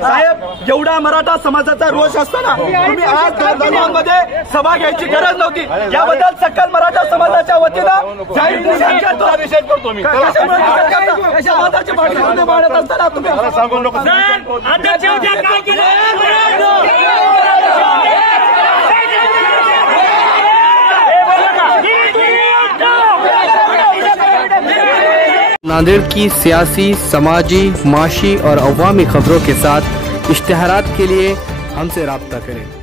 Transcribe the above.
साहेब, जेवढा मराठा समाजाचा रोष असताना तुम्ही आज धर्मामध्ये सभा घ्यायची गरज नव्हती, याबद्दल सकल मराठा समाजाच्या वतीनं जाहीर निषेध करतो मी। समाजाची मागणी मांडत असताना तुम्ही सांगू नको। नांदेड़ की सियासी, समाजी, माशी और अवामी खबरों के साथ इश्तिहारात के लिए हमसे राब्ता करें।